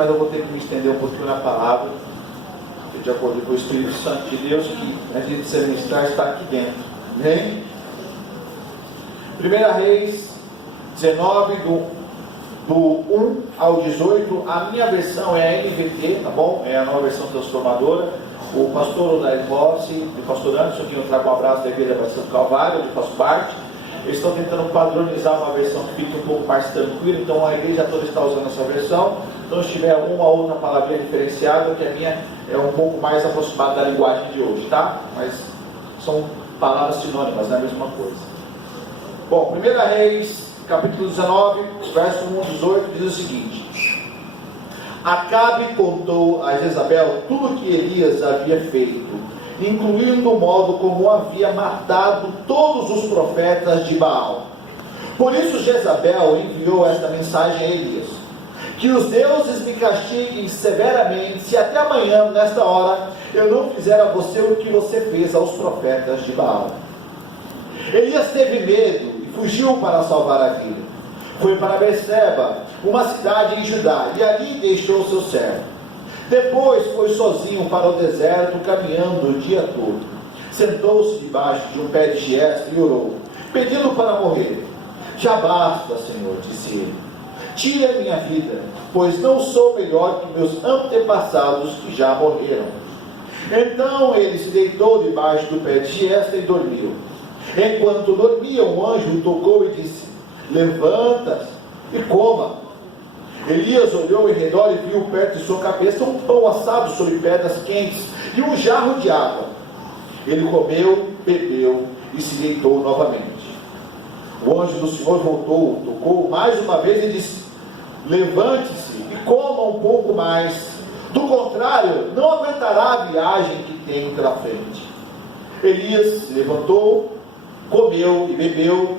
mas eu vou ter que me estender um pouquinho na palavra, de acordo com o Espírito Santo de Deus, que a gente se ministrar está aqui dentro. Amém? 1 Reis 19, do 1 ao 18, a minha versão é a NVT, tá bom? É a nova versão transformadora. O pastor Odair Rossi e o pastor Anderson, que eu trago um abraço da Igreja Batista do Calvário, onde eu faço parte, eles estão tentando padronizar uma versão que fique um pouco mais tranquila, então a igreja toda está usando essa versão. Então, se tiver uma ou outra palavrinha diferenciada, que a minha é um pouco mais aproximada da linguagem de hoje, tá? Mas são palavras sinônimas, não é a mesma coisa. Bom, 1 Reis, capítulo 19, verso 1 a 18, diz o seguinte: Acabe contou a Jezabel tudo o que Elias havia feito, incluindo o modo como havia matado todos os profetas de Baal. Por isso Jezabel enviou esta mensagem a Elias: que os deuses me castiguem severamente, se até amanhã, nesta hora, eu não fizer a você o que você fez aos profetas de Baal. Elias teve medo e fugiu para salvar a vida. Foi para Berseba, uma cidade em Judá, e ali deixou seu servo. Depois foi sozinho para o deserto, caminhando o dia todo. Sentou-se debaixo de um pé de giestre e orou, pedindo para morrer. Já basta, Senhor, disse ele. Tire a minha vida, pois não sou melhor que meus antepassados que já morreram. Então ele se deitou debaixo do pé de giestre e dormiu. Enquanto dormia, um anjo o tocou e disse: levanta-se e coma. Elias olhou em redor e viu perto de sua cabeça um pão assado sobre pedras quentes e um jarro de água. Ele comeu, bebeu e se deitou novamente. O anjo do Senhor voltou, tocou mais uma vez e disse: levante-se e coma um pouco mais, do contrário, não aguentará a viagem que tem pela frente. Elias se levantou, comeu e bebeu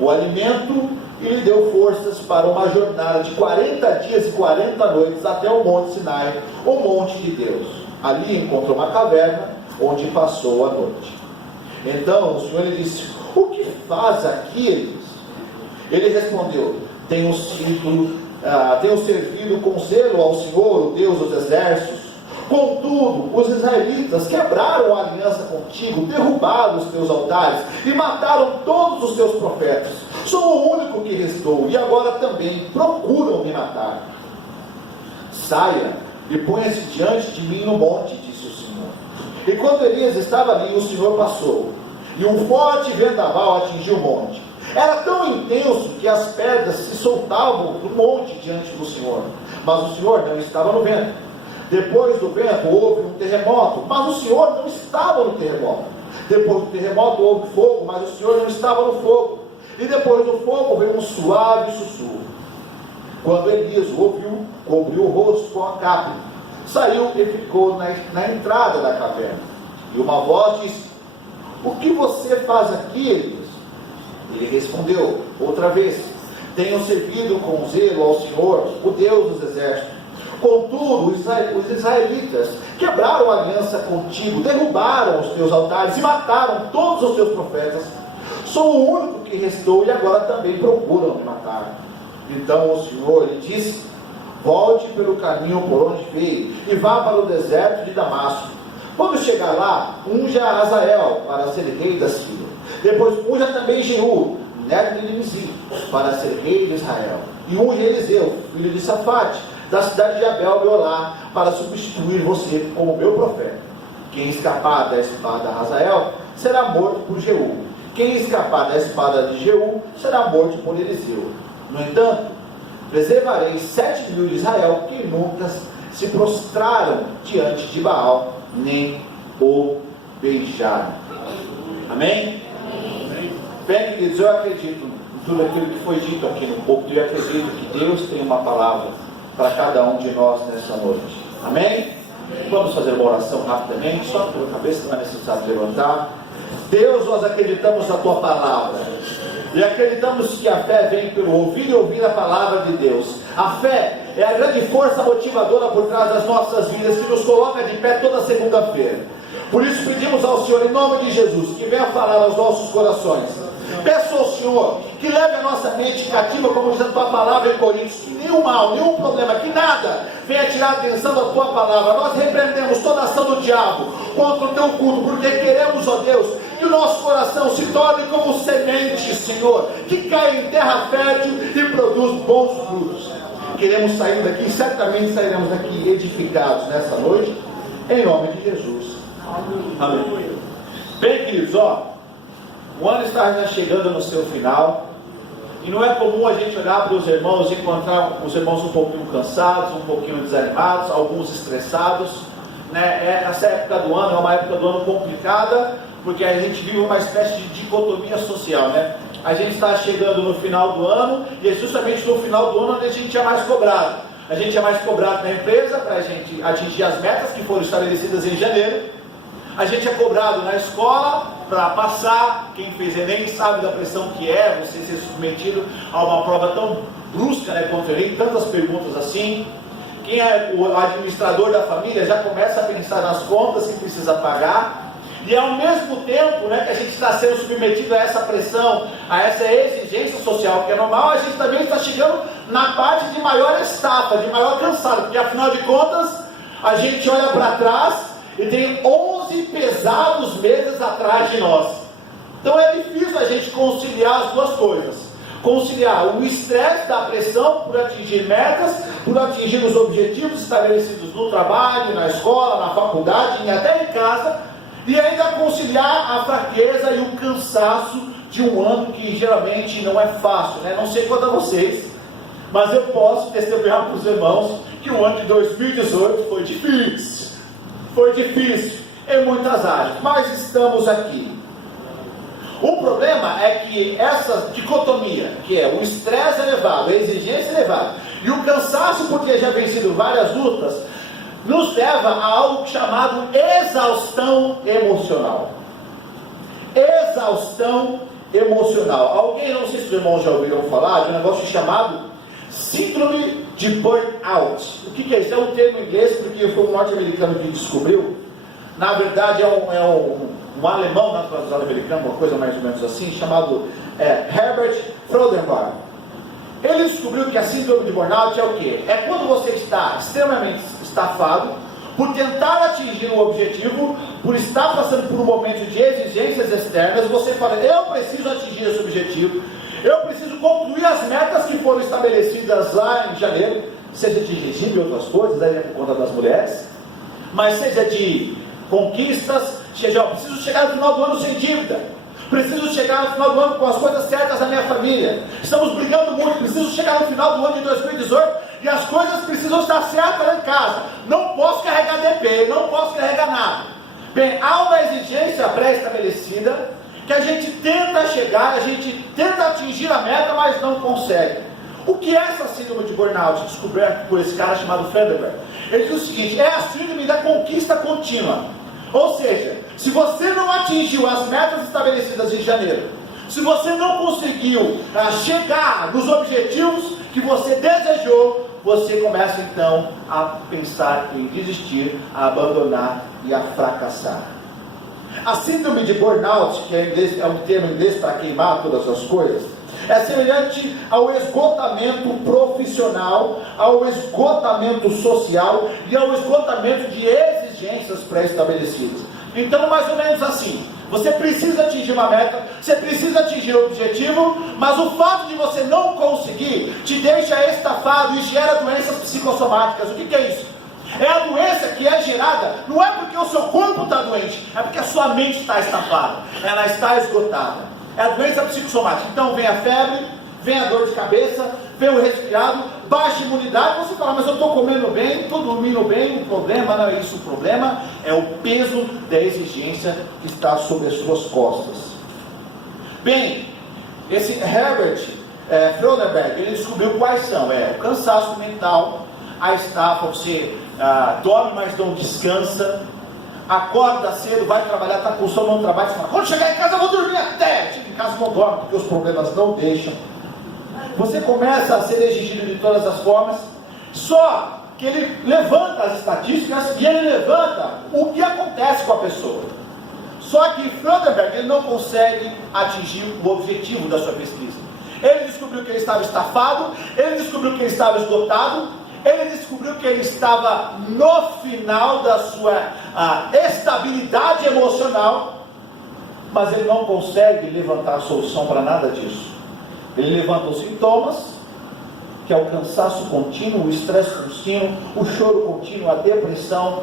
o alimento e lhe deu forças para uma jornada de 40 dias e 40 noites até o Monte Sinai, o monte de Deus. Ali encontrou uma caverna onde passou a noite. Então o Senhor lhe disse: o que faz aqui, Elias? Ele respondeu: tenho servido com zelo ao Senhor, o Deus dos exércitos. Contudo, os israelitas quebraram a aliança contigo, derrubaram os teus altares e mataram todos os teus profetas. Sou o único que restou e agora também procuram me matar. Saia e ponha-se diante de mim no monte, disse o Senhor. E quando Elias estava ali, o Senhor passou, e um forte vendaval atingiu o monte. Era tão intenso que as pedras se soltavam do monte diante do Senhor, mas o Senhor não estava no vento. Depois do vento houve um terremoto, mas o Senhor não estava no terremoto. Depois do terremoto houve fogo, mas o Senhor não estava no fogo. E depois do fogo veio um suave sussurro. Quando Elias ouviu, cobriu o rosto com a capa, saiu e ficou na entrada da caverna. E uma voz disse: o que você faz aqui, Elias? Ele respondeu outra vez: tenho servido com zelo ao Senhor, o Deus dos exércitos. Contudo, os israelitas quebraram a aliança contigo, derrubaram os teus altares e mataram todos os teus profetas. Sou o único que restou e agora também procuram me matar. Então o Senhor lhe disse: volte pelo caminho por onde veio e vá para o deserto de Damasco. Quando chegar lá, unja Azael para ser rei da Síria. Depois unja também Jeú, neto de Nimzi, para ser rei de Israel. E unja Eliseu, filho de Safate, da cidade de Abel Meolá, para substituir você como meu profeta. Quem escapar da espada de Azael será morto por Jeú. Quem escapar da espada de Jeú será morto por Eliseu. No entanto, preservarei 7 mil de Israel que nunca se prostraram diante de Baal, nem o beijaram. Amém? Bem, queridos, eu acredito em tudo aquilo que foi dito aqui no púlpito, e eu acredito que Deus tem uma palavra para cada um de nós nessa noite. Amém? Vamos fazer uma oração rapidamente, só pela cabeça, não é necessário levantar. Deus, nós acreditamos na tua palavra, e acreditamos que a fé vem pelo ouvir e ouvir a palavra de Deus. A fé é a grande força motivadora por trás das nossas vidas, que nos coloca de pé toda segunda-feira. Por isso pedimos ao Senhor, em nome de Jesus, que venha falar aos nossos corações. Peço ao Senhor que leve a nossa mente cativa, como diz a tua palavra em Coríntios, que nenhum mal, nenhum problema, que nada venha tirar a atenção da tua palavra. Nós repreendemos toda a ação do diabo contra o teu culto, porque queremos, ó Deus, que o nosso coração se torne como semente, Senhor, que cai em terra fértil e produz bons frutos. Queremos sair daqui, e certamente sairemos daqui edificados nessa noite, em nome de Jesus. Amém. Bem, queridos, o ano está já chegando no seu final, e não é comum a gente olhar para os irmãos e encontrar os irmãos um pouquinho cansados, um pouquinho desanimados, alguns estressados, né? Essa época do ano é uma época do ano complicada, porque a gente vive uma espécie de dicotomia social, né? A gente está chegando no final do ano, e é justamente no final do ano onde a gente é mais cobrado. A gente é mais cobrado na empresa para a gente atingir as metas que foram estabelecidas em janeiro. A gente é cobrado na escola para passar. Quem fez Enem sabe da pressão que é você ser submetido a uma prova tão brusca, né, contra o Enem, tantas perguntas assim. Quem é o administrador da família já começa a pensar nas contas que precisa pagar. E ao mesmo tempo, né, que a gente está sendo submetido a essa pressão, a essa exigência social que é normal, a gente também está chegando na parte de maior estafa, de maior cansado, porque afinal de contas, a gente olha para trás e tem 11 pesados meses atrás de nós. Então é difícil a gente conciliar as duas coisas. Conciliar o estresse da pressão por atingir metas, por atingir os objetivos estabelecidos no trabalho, na escola, na faculdade e até em casa, e ainda conciliar a fraqueza e o cansaço de um ano que geralmente não é fácil, né? Não sei quanto a vocês, mas eu posso testemunhar para os irmãos que o ano de 2018 foi difícil. Foi difícil em muitas áreas, mas estamos aqui. O problema é que essa dicotomia, que é o estresse elevado, a exigência elevada e o cansaço por ter já vencido várias lutas, nos leva a algo chamado exaustão emocional. Exaustão emocional. Alguém, não sei se os irmãos já ouviram falar de um negócio chamado síndrome de burnout. O que é isso? É um termo em inglês, porque foi um norte-americano que descobriu. Na verdade é um alemão naturalizado americano, uma coisa mais ou menos assim, chamado Herbert Freudenberg. Ele descobriu que a síndrome de burnout é o quê? É quando você está extremamente estafado por tentar atingir um objetivo, por estar passando por um momento de exigências externas. Você fala, eu preciso atingir esse objetivo, eu preciso concluir as metas que foram estabelecidas lá em janeiro, seja de regime e outras coisas, aí é por conta das mulheres, mas seja de conquistas, seja, preciso chegar no final do ano sem dívida, preciso chegar no final do ano com as coisas certas da minha família, estamos brigando muito, preciso chegar no final do ano de 2018 e as coisas precisam estar certas lá em casa, não posso carregar DP, não posso carregar nada. Bem, há uma exigência pré-estabelecida que a gente tenta chegar, a gente tenta atingir a meta, mas não consegue. O que é essa síndrome de burnout, descoberta por esse cara chamado Freudenberg? Ele diz o seguinte, é a síndrome da conquista contínua. Ou seja, se você não atingiu as metas estabelecidas em janeiro, se você não conseguiu chegar nos objetivos que você desejou, você começa então a pensar em desistir, a abandonar e a fracassar. A síndrome de burnout, que é um termo em inglês para queimar todas as coisas, é semelhante ao esgotamento profissional, ao esgotamento social e ao esgotamento de exigências pré-estabelecidas. Então, mais ou menos assim, você precisa atingir uma meta, você precisa atingir um objetivo, mas o fato de você não conseguir te deixa estafado e gera doenças psicossomáticas. O que é isso? É a doença que é gerada, não é porque o seu corpo está doente, é porque a sua mente está estafada, ela está esgotada. É a doença psicossomática. Então vem a febre, vem a dor de cabeça, vem o resfriado, baixa imunidade. Você fala, mas eu estou comendo bem, estou dormindo bem. O problema não é isso, o problema é o peso da exigência que está sobre as suas costas. Bem, esse Herbert Freudenberg, ele descobriu quais são. O cansaço mental, a estafa, você dorme, mas não descansa, acorda cedo, vai trabalhar, está com sono no trabalho, você fala, quando chegar em casa eu vou dormir até. Chega em casa não dorme, porque os problemas não deixam. Você começa a ser exigido de todas as formas, só que ele levanta as estatísticas e ele levanta o que acontece com a pessoa. Só que Freudenberg, ele não consegue atingir o objetivo da sua pesquisa. ele descobriu que ele estava estafado, ele descobriu que ele estava esgotado, ele descobriu que ele estava no final da sua estabilidade emocional, mas ele não consegue levantar a solução para nada disso. Ele levanta os sintomas, que é o cansaço contínuo, o estresse contínuo, o choro contínuo, a depressão,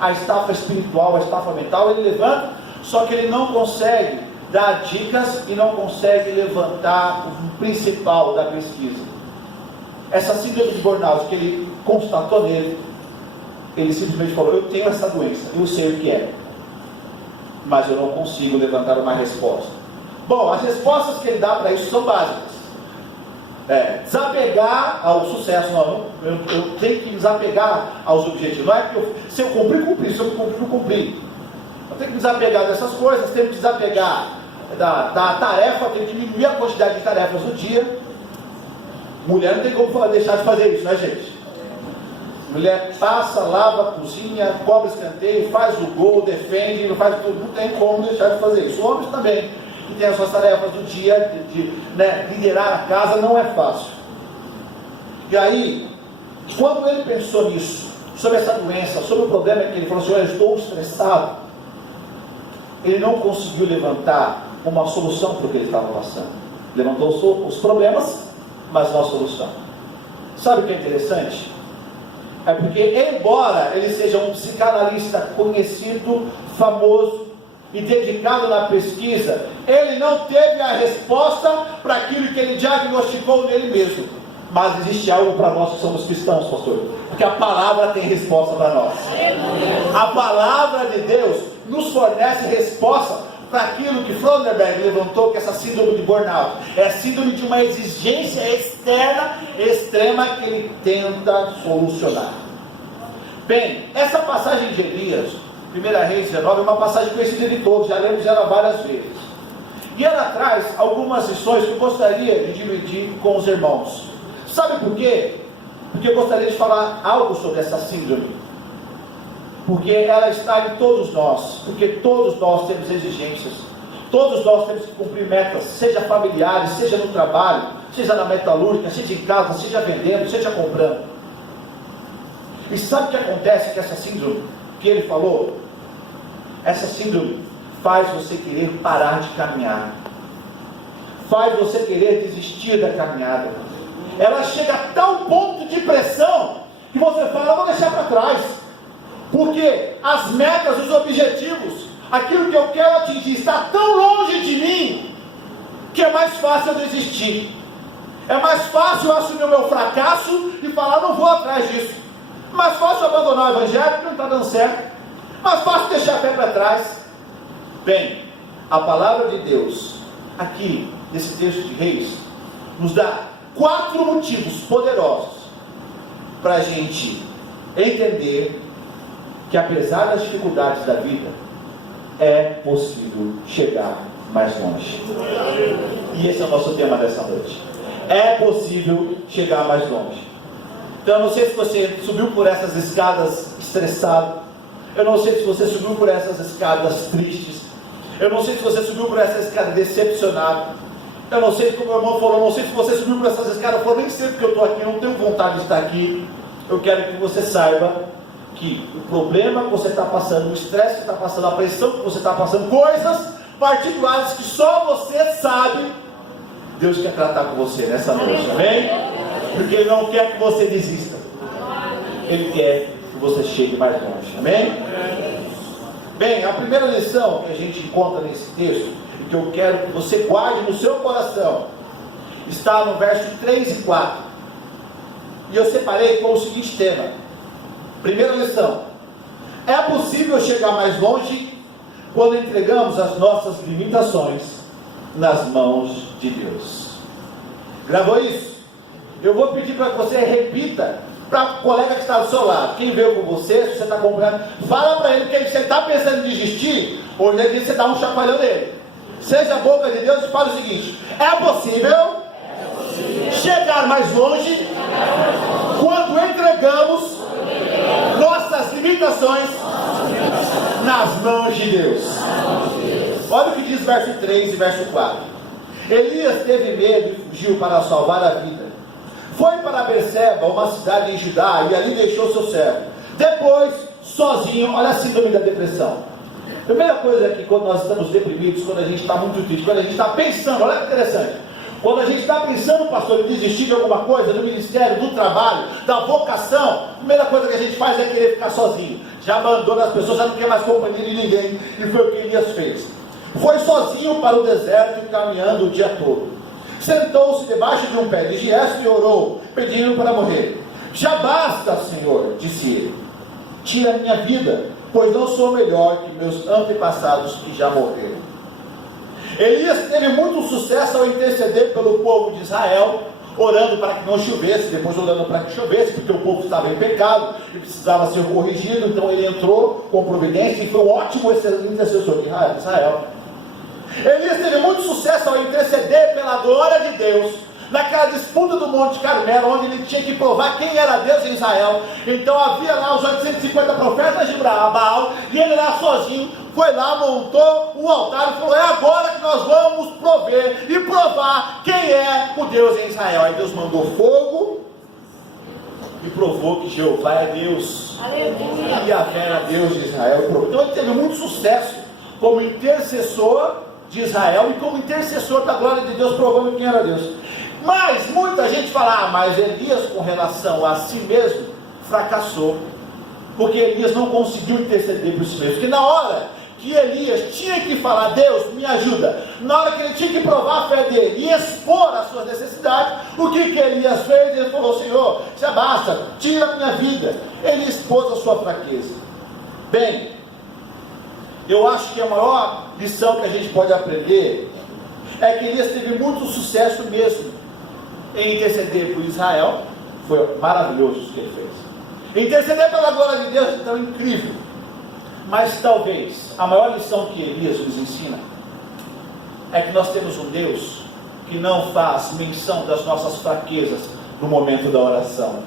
a estafa espiritual, a estafa mental. Ele levanta, só que ele não consegue dar dicas e não consegue levantar o principal da pesquisa. Essa síndrome de burnout que ele constatou nele, ele simplesmente falou: eu tenho essa doença, eu sei o que é, mas eu não consigo levantar uma resposta. Bom, as respostas que ele dá para isso são básicas. Desapegar ao sucesso. Não, eu tenho que desapegar aos objetivos. Não é que se eu cumprir, se eu cumprir. Eu tenho que desapegar dessas coisas, tenho que desapegar da tarefa, tenho que diminuir a quantidade de tarefas do dia. Mulher não tem como deixar de fazer isso, né, gente? Mulher passa, lava, cozinha, cobra escanteio, faz o gol, defende, faz tudo. Não tem como deixar de fazer isso. Homens também, que tem as suas tarefas do dia, liderar a casa, não é fácil. E aí, quando ele pensou nisso, sobre essa doença, sobre o problema que ele falou assim: eu estou estressado, ele não conseguiu levantar uma solução para o que ele estava passando. Levantou os problemas, mas não a solução. Sabe o que é interessante? É porque, embora ele seja um psicanalista conhecido, famoso e dedicado na pesquisa, ele não teve a resposta para aquilo que ele diagnosticou nele mesmo. Mas existe algo para nós que somos cristãos, pastor, porque a palavra tem resposta para nós. A palavra de Deus nos fornece resposta para aquilo que Frondenberg levantou, que é essa síndrome de burnout. É a síndrome de uma exigência externa extrema que ele tenta solucionar. Bem, essa passagem de Elias, 1 Reis 19, é uma passagem conhecida de todos, já lemos ela várias vezes. E ela traz algumas lições que eu gostaria de dividir com os irmãos. Sabe por quê? Porque eu gostaria de falar algo sobre essa síndrome. Porque ela está em todos nós, porque todos nós temos exigências, todos nós temos que cumprir metas, seja familiares, seja no trabalho, seja na metalúrgica, seja em casa, seja vendendo, seja comprando. E sabe o que acontece com essa síndrome que ele falou? Essa síndrome faz você querer parar de caminhar, faz você querer desistir da caminhada. Ela chega a tal ponto de pressão que você fala: eu vou deixar para trás. Porque as metas, os objetivos, aquilo que eu quero atingir está tão longe de mim, que é mais fácil eu desistir. É mais fácil eu assumir o meu fracasso e falar: não vou atrás disso. Mais fácil eu abandonar o evangelho, porque não está dando certo. Mais fácil deixar a pé para trás. Bem, a palavra de Deus, aqui, nesse texto de Reis, nos dá 4 motivos poderosos para a gente entender que, apesar das dificuldades da vida, é possível chegar mais longe. E esse é o nosso tema dessa noite. É possível chegar mais longe. Então, eu não sei se você subiu por essas escadas estressado, eu não sei se você subiu por essas escadas tristes, eu não sei se você subiu por essa escada decepcionado, eu não sei, como o irmão falou, eu não sei se você subiu por essas escadas e falou: nem sei porque eu estou aqui, eu não tenho vontade de estar aqui. Eu quero que você saiba que o problema que você está passando, o estresse que está passando, a pressão que você está passando, coisas particulares que só você sabe, Deus quer tratar com você nessa noite, amém? Porque Ele não quer que você desista, Ele quer que você chegue mais longe, amém? Bem, a primeira lição que a gente encontra nesse texto, e que eu quero que você guarde no seu coração, está no verso 3 e 4, e eu separei com o seguinte tema. Primeira lição: é possível chegar mais longe quando entregamos as nossas limitações nas mãos de Deus. Gravou isso? Eu vou pedir para que você repita para o colega que está do seu lado. Quem veio com você, se você está comprando, fala para ele que se ele está pensando em desistir, hoje é dia você dá um chacoalhão nele. Seja a boca de Deus e fala o seguinte: é possível chegar mais longe quando entregamos nossas limitações nas mãos de Deus. Olha o que diz verso 3 e verso 4. Elias teve medo e fugiu para salvar a vida. Foi para Berseba, uma cidade em Judá, e ali deixou seu servo. Depois, sozinho, olha a síndrome da depressão. Primeira coisa é que quando nós estamos deprimidos, quando a gente está muito triste, quando a gente está pensando, olha que interessante, quando a gente está pensando, pastor, em desistir de alguma coisa, do ministério, do trabalho, da vocação, a primeira coisa que a gente faz é querer ficar sozinho. Já abandona as pessoas, já não quer mais companhia de ninguém, e foi o que Elias fez. Foi sozinho para o deserto, caminhando o dia todo. Sentou-se debaixo de um pé de gieste e orou, pedindo para morrer. Já basta, Senhor, disse ele, tira a minha vida, pois não sou melhor que meus antepassados que já morreram. Elias teve muito sucesso ao interceder pelo povo de Israel, orando para que não chovesse, depois orando para que chovesse, porque o povo estava em pecado e precisava ser corrigido. Então ele entrou com providência e foi um ótimo intercessor de Israel. Elias teve muito sucesso ao interceder pela glória de Deus, naquela disputa do Monte Carmelo, onde ele tinha que provar quem era Deus em Israel. Então havia lá os 850 profetas de Baal, e ele lá sozinho foi lá, montou um altar e falou: é agora que nós vamos prover e provar quem é o Deus em Israel. Aí Deus mandou fogo e provou que Jeová é Deus. Aleluia. E Yahvé era Deus de Israel. Então ele teve muito sucesso como intercessor de Israel e como intercessor da glória de Deus, provando quem era Deus. Mas muita gente fala: mas Elias, com relação a si mesmo, fracassou, porque Elias não conseguiu interceder por si mesmo. Porque na hora que Elias tinha que falar: Deus, me ajuda, na hora que ele tinha que provar a fé dele e expor as suas necessidades, o que Elias fez? Ele falou: Senhor, já basta, tira a minha vida. Ele expôs a sua fraqueza. Bem, eu acho que a maior lição que a gente pode aprender é que Elias teve muito sucesso mesmo em interceder por Israel. Foi maravilhoso isso que ele fez. Interceder pela glória de Deus, então, incrível. Mas talvez a maior lição que Elias nos ensina é que nós temos um Deus que não faz menção das nossas fraquezas no momento da oração.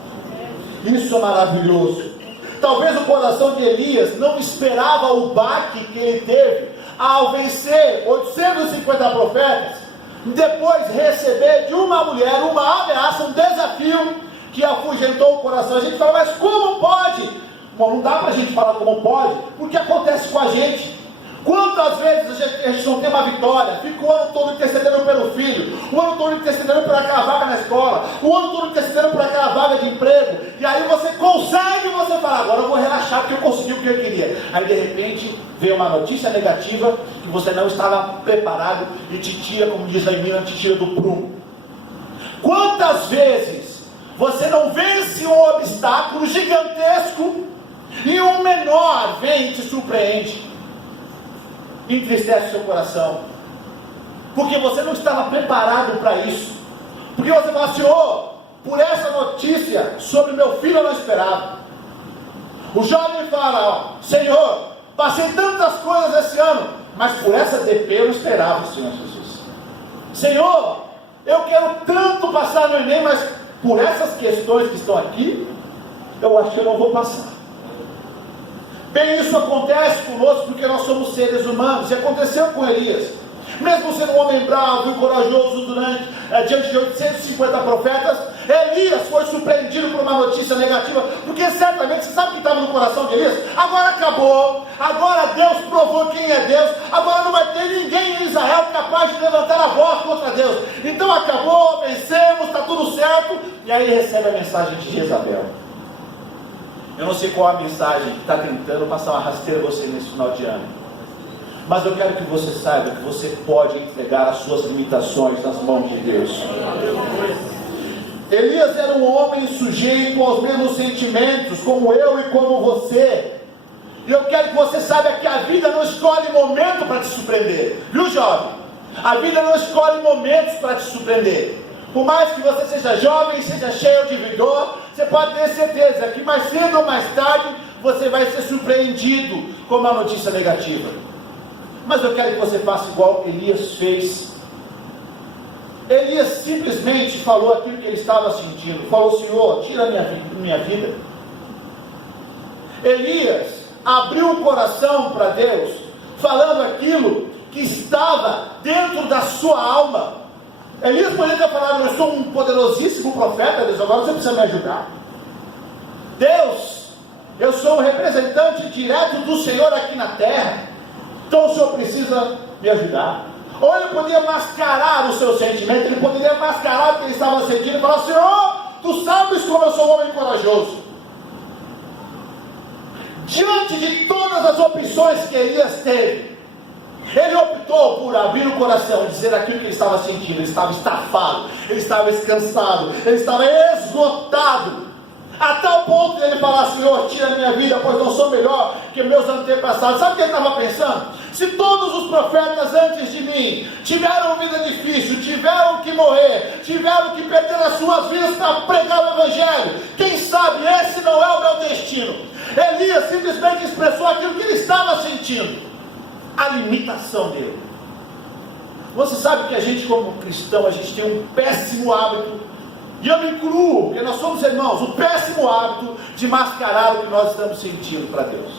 Isso é maravilhoso. Talvez o coração de Elias não esperava o baque que ele teve ao vencer 850 profetas, depois receber de uma mulher uma ameaça, um desafio que afugentou o coração. A gente fala: mas como pode? Bom, não dá para a gente falar como pode, porque acontece com a gente. Quantas vezes a gente não tem uma vitória, fica o ano todo intercedendo pelo filho, o ano todo intercedendo por aquela vaga na escola, o ano todo intercedendo por aquela vaga de emprego, e aí você consegue, você fala: agora eu vou relaxar porque eu consegui o que eu queria. Aí de repente vem uma notícia negativa que você não estava preparado e te tira, como diz a Emília, te tira do prumo. Quantas vezes você não vence um obstáculo gigantesco e um menor vem e te surpreende? Entristece o seu coração, porque você não estava preparado para isso, porque você fala: Senhor, por essa notícia sobre meu filho eu não esperava. O jovem fala: Senhor, passei tantas coisas esse ano, mas por essa DP eu não esperava, Senhor Jesus. Senhor, eu quero tanto passar no Enem, mas por essas questões que estão aqui, eu acho que eu não vou passar. Bem, isso acontece conosco porque nós somos seres humanos, e aconteceu com Elias. Mesmo sendo um homem bravo e corajoso diante de 850 profetas, Elias foi surpreendido por uma notícia negativa, porque certamente, você sabe o que estava no coração de Elias? Agora acabou, agora Deus provou quem é Deus, agora não vai ter ninguém em Israel capaz de levantar a voz contra Deus. Então acabou, vencemos, está tudo certo. E aí ele recebe a mensagem de Jezabel. Eu não sei qual a mensagem que está tentando passar uma rasteira a você nesse final de ano, mas eu quero que você saiba que você pode entregar as suas limitações nas mãos de Deus. Elias era um homem sujeito aos mesmos sentimentos, como eu e como você. E eu quero que você saiba que a vida não escolhe momento para te surpreender, viu, jovem? A vida não escolhe momentos para te surpreender. Por mais que você seja jovem, seja cheio de vigor, você pode ter certeza que mais cedo ou mais tarde você vai ser surpreendido com uma notícia negativa. Mas eu quero que você faça igual Elias fez. Elias simplesmente falou aquilo que ele estava sentindo. Falou: Senhor, tira a minha vida. Elias abriu o coração para Deus, falando aquilo que estava dentro da sua alma. Elias poderia ter falado: eu sou um poderosíssimo profeta, Deus, agora você precisa me ajudar. Deus, eu sou um representante direto do Senhor aqui na terra, então o Senhor precisa me ajudar. Ou ele poderia mascarar o seu sentimento, ele poderia mascarar o que ele estava sentindo e falar: Senhor, tu sabes como eu sou um homem corajoso. Diante de todas as opções que Elias teve, ele optou por abrir o coração e dizer aquilo que ele estava sentindo. Ele estava estafado, ele estava descansado, ele estava esgotado, a tal ponto de ele falar: Senhor, tira a minha vida, pois não sou melhor que meus antepassados. Sabe o que ele estava pensando? Se todos os profetas antes de mim tiveram vida difícil, tiveram que morrer, tiveram que perder as suas vidas para pregar o Evangelho, quem sabe esse não é o meu destino? Elias simplesmente expressou aquilo que ele estava sentindo, a limitação dele. Você sabe que a gente, como cristão, a gente tem um péssimo hábito, e eu me incluo, porque nós somos irmãos, o péssimo hábito de mascarar o que nós estamos sentindo para Deus.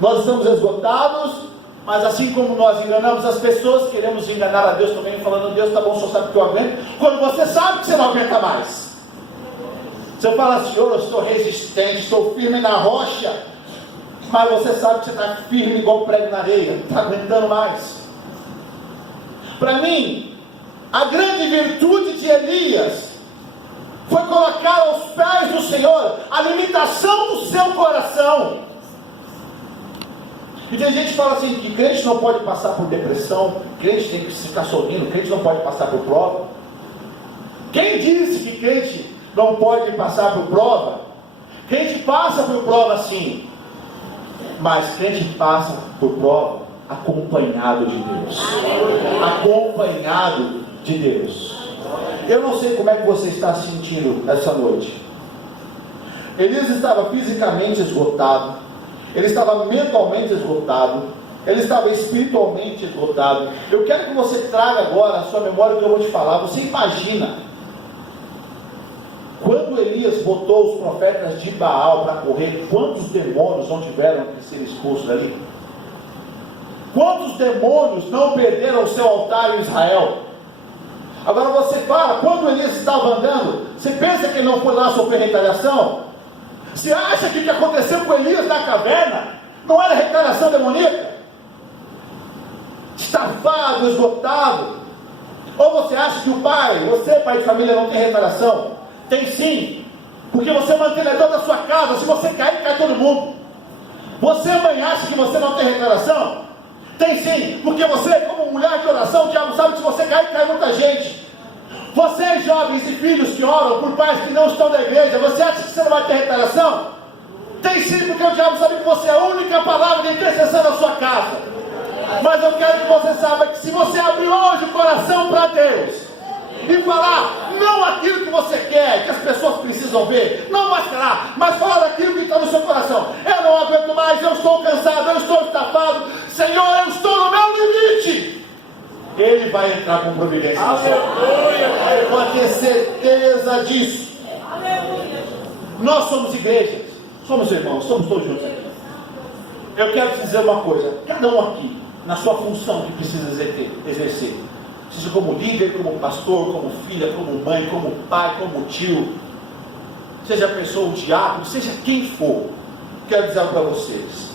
Nós estamos esgotados, mas assim como nós enganamos as pessoas, queremos enganar a Deus também, falando: Deus, tá bom, o Senhor sabe que eu aguento, quando você sabe que você não aguenta mais. Você fala: Senhor, eu estou resistente, estou firme na rocha, mas você sabe que você está firme igual prego na areia, não está aguentando mais. Para mim, a grande virtude de Elias foi colocar aos pés do Senhor a limitação do seu coração. E tem gente que fala assim, que crente não pode passar por depressão, crente tem que ficar sorrindo, crente não pode passar por prova. Quem disse que crente não pode passar por prova? Crente passa por prova sim, mas crente passa por prova acompanhado de Deus. Acompanhado de Deus. Eu não sei como é que você está se sentindo essa noite. Elias estava fisicamente esgotado, ele estava mentalmente esgotado, ele estava espiritualmente esgotado. Eu quero que você traga agora a sua memória o que eu vou te falar. Você imagina quando Elias botou os profetas de Baal para correr, quantos demônios não tiveram que ser expulsos dali? Quantos demônios não perderam o seu altar em Israel? Agora você fala, quando Elias estava andando, você pensa que ele não foi lá sofrer retaliação? Você acha que o que aconteceu com Elias na caverna não era retaliação demoníaca? Estafado, esgotado. Ou você acha que você pai de família, não tem retaliação? Tem sim, porque você é mantenedor da sua casa. Se você cair, cai todo mundo. Você, mãe, acha que você não tem retaliação? Tem sim, porque você, como mulher de oração, o diabo sabe que se você cair, cai muita gente. Vocês, jovens e filhos que oram por pais que não estão da igreja, você acha que você não vai ter retaliação? Tem sim, porque o diabo sabe que você é a única palavra de intercessão na sua casa. Mas eu quero que você saiba que se você abrir hoje o coração para Deus e falar não aquilo que você quer, que as pessoas precisam ver, não mascarar, mas falar daquilo que está no seu coração: eu não aguento mais, eu estou cansado, eu estou estafado, Senhor, eu estou no meu limite. Ele vai entrar com providência. Eu vou ter certeza disso. Nós somos igrejas, somos irmãos, somos todos juntos aqui. Eu quero te dizer uma coisa: cada um aqui, na sua função que precisa exercer, seja como líder, como pastor, como filha, como mãe, como pai, como tio, seja pessoa, um diácono, seja quem for, quero dizer para vocês: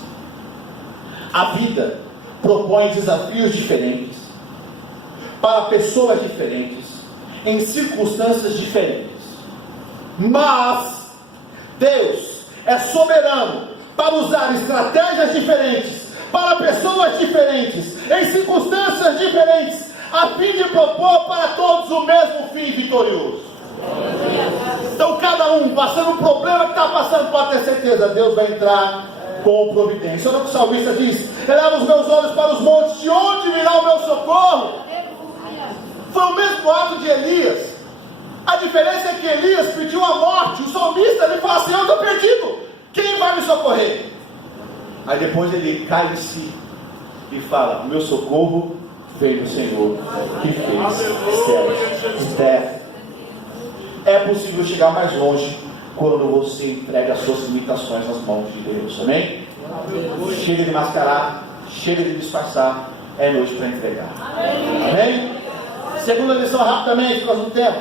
a vida propõe desafios diferentes, para pessoas diferentes, em circunstâncias diferentes, mas Deus é soberano para usar estratégias diferentes, para pessoas diferentes, em circunstâncias diferentes, a fim de propor para todos o mesmo fim vitorioso. Então cada um passando o problema que está passando, pode ter certeza, Deus vai entrar com providência. Olha o que o salmista diz: eleva os meus olhos para os montes, de onde virá o meu socorro? Foi o mesmo ato de Elias. A diferença é que Elias pediu a morte. O salmista, ele fala assim: eu estou perdido, quem vai me socorrer? Aí depois ele cai em si e fala: o meu socorro veio do Senhor, que fez céus e terra. É possível chegar mais longe quando você entrega as suas limitações nas mãos de Deus. Amém? Chega de mascarar, chega de disfarçar. É noite para entregar. Amém? Segunda lição rapidamente, por causa do tempo.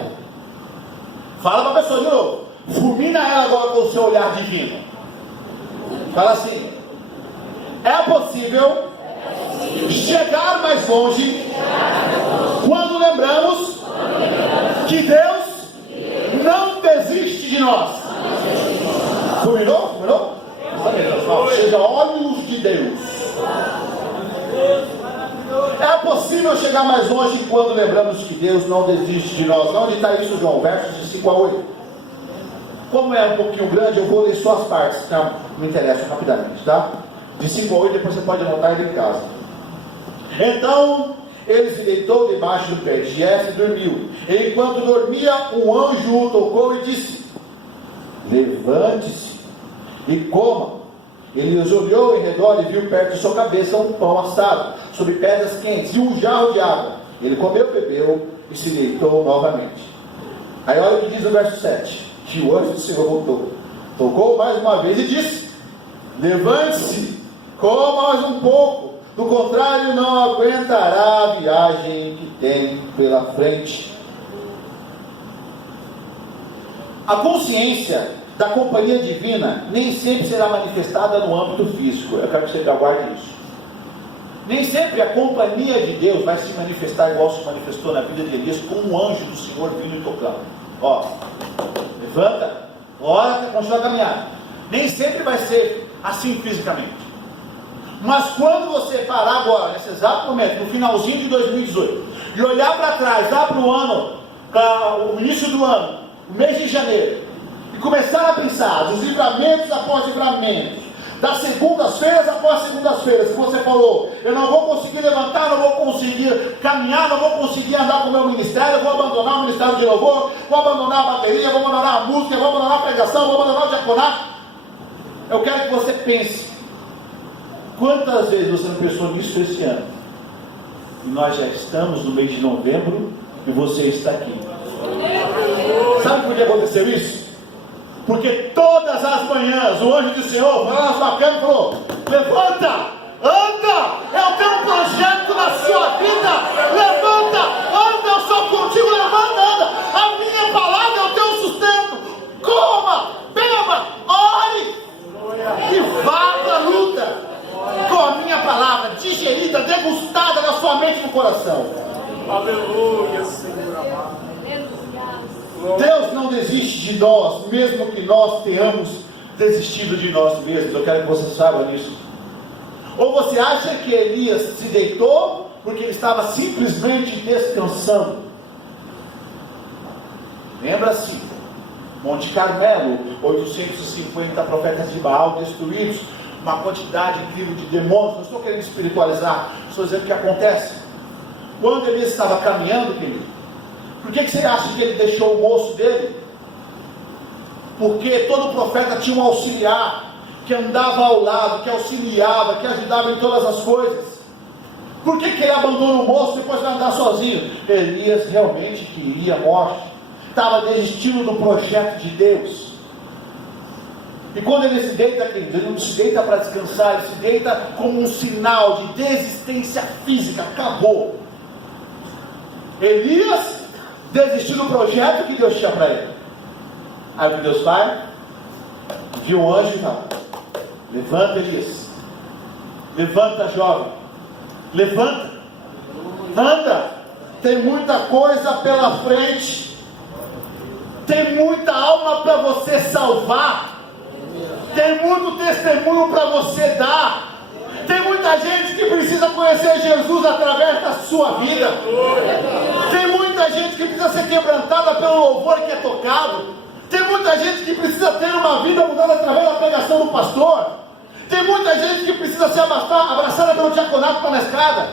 Fala para a pessoa de novo. Fulmina ela agora com o seu olhar divino. Fala assim: é possível chegar mais longe quando lembramos que Deus não desiste de nós. Fulminou? Fulminou? Seja olhos de Deus. É possível chegar mais longe quando lembramos que Deus não desiste de nós. Onde está isso, João? Versos de 5 a 8. Como é um pouquinho grande, eu vou ler só as partes que me interessam rapidamente, tá? De 5 a 8, depois você pode anotar ele em casa. Então ele se deitou debaixo do pé de Jesse e dormiu. E enquanto dormia, um anjo o tocou e disse: levante-se e coma. Ele os olhou em redor e viu perto de sua cabeça um pão assado, sobre pedras quentes, e um jarro de água. Ele comeu, bebeu e se deitou novamente. Aí olha o que diz o verso 7. Que o anjo do Senhor voltou, tocou mais uma vez e disse: levante-se, coma mais um pouco, do contrário não aguentará a viagem que tem pela frente. A consciência da companhia divina nem sempre será manifestada no âmbito físico. Eu quero que você aguarde isso. Nem sempre a companhia de Deus vai se manifestar igual se manifestou na vida de Elias, com um anjo do Senhor vindo e tocando. Ó, levanta, ora, continua a caminhar. Nem sempre vai ser assim fisicamente. Mas quando você parar agora, nesse exato momento, no finalzinho de 2018, e olhar para trás, lá para o ano, para o início do ano, o mês de janeiro, e começar a pensar dos livramentos após livramentos, das segundas-feiras após segundas-feiras, que você falou: eu não vou conseguir levantar, não vou conseguir caminhar, não vou conseguir andar com o meu ministério, eu vou abandonar o ministério de louvor, vou abandonar a bateria, vou abandonar a música, vou abandonar a pregação, vou abandonar o diaconato. Eu quero que você pense: quantas vezes você não pensou nisso esse ano? E nós já estamos no mês de novembro e você está aqui. Sabe por que aconteceu isso? Porque todas as manhãs o anjo do Senhor foi lá na sua cama e falou: levanta, anda, eu tenho um projeto na sua vida, levanta, anda, eu sou contigo, levanta, anda, a minha palavra é o teu sustento, coma, beba, ore e vá para a luta com a minha palavra, digerida, degustada na sua mente e no coração. Aleluia, Senhor amado. Deus não desiste de nós, mesmo que nós tenhamos desistido de nós mesmos. Eu quero que você saiba disso. Ou você acha que Elias se deitou porque ele estava simplesmente descansando? Lembra-se, Monte Carmelo, 850 profetas de Baal destruídos, uma quantidade incrível de demônios. Não estou querendo espiritualizar, estou dizendo o que acontece. Quando Elias estava caminhando, querido, por que você acha que ele deixou o moço dele? Porque todo profeta tinha um auxiliar, que andava ao lado, que auxiliava, que ajudava em todas as coisas. Por que ele abandona o moço e depois vai andar sozinho? Elias realmente queria a morte, estava desistindo do projeto de Deus. E quando ele se deita, querido, ele não se deita para descansar, ele se deita como um sinal de desistência física. Acabou. Elias desistiu do projeto que Deus tinha para ele. Aí o que Deus faz? Viu um anjo e fala: levanta, Elias, levanta, jovem, levanta, anda, tem muita coisa pela frente, tem muita alma para você salvar, tem muito testemunho para você dar, tem muita gente que precisa conhecer Jesus através da sua vida, tem muita gente que precisa ser quebrantada pelo louvor que é tocado, tem muita gente que precisa ter uma vida mudada através da pregação do pastor, tem muita gente que precisa ser abraçada pelo diaconato para na escada,